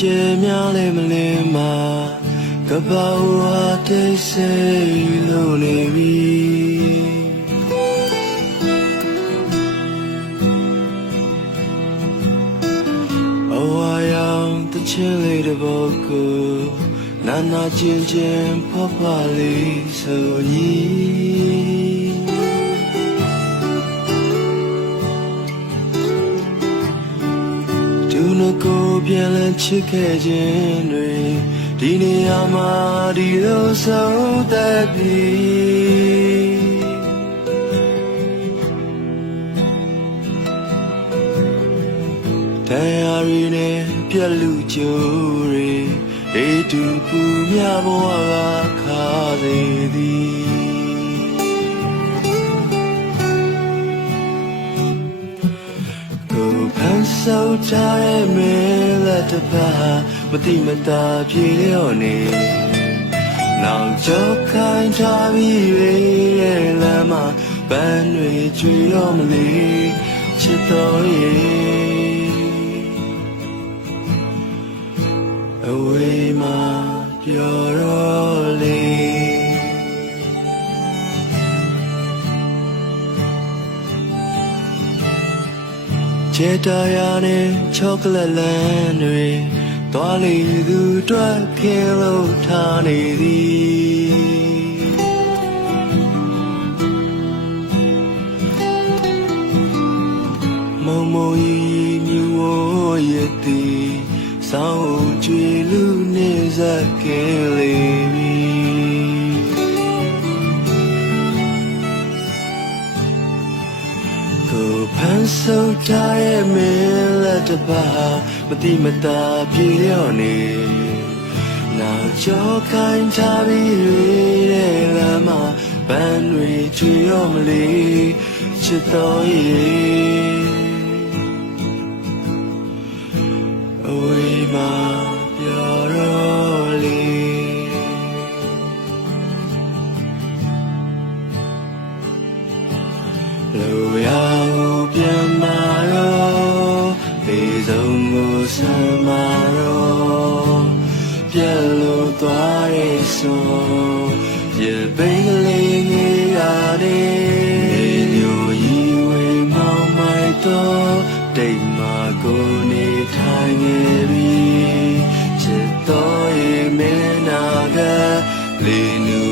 ကျများလဲမလင်းမှာကပ္ပဝါတိတ်ဆိတ်လို့နေပြီအဝါရောင်တချင်းလေးတစ်ပုဒ်ကိုနာနာချင်းချင်းဖွားဖွားလေးဆိုညီ ပြန်လည်ချစ်ခဲ့ခြင်းတွေဒီနေရာမှာဒီလိုဆုံးသက်ပြီတရားရီနဲ့ပြက်လူကြိုးတွေအေးတူပူမြဘဝကခါစေသည် န်ဆောက်ကြရဲ့မင်းလက်တစ်ပါးမတိမတာပြေလျော့နေနောက်ကျော်ခိုင်းထားပြီးရဲ့လမ်းမှာပန်းတွေကျွေတော့မလီချစ်တော်ရဲ့အဝေးမှာပျော်တော့ ချေတရာနဲ့ချောကလက်လန်းတွေသွားလေသူတွေ့ခင်လို့ထားနေသည်မုံမုံကြီးမြူဝရသည်စောင်းကြွေလူနေစကင်းလေး ဆုံထားရဲ့မင်းလက်တစ်ပါးမတိမတာပြေလျော့နေနောက်ကျော်ခိုင်းထားပြီးတဲ့လမ်းမှာပန်းတွေကျွေရောမလီချစ်တော်ရဲ့အဝေးမှာပြော်တော့လေလူရော ဆုံးကိုဆွမ်းမာရောပြက်လို့သွားရေဆိုပြပိန်ကလေးငယ်ရတဲ့ညိုကြီးဝေမောင်မိုက်တော့တိတ်မာကိုနေထိုင်နေပြီချစ်တော်ရဲ့မင်းနာကလေးနူ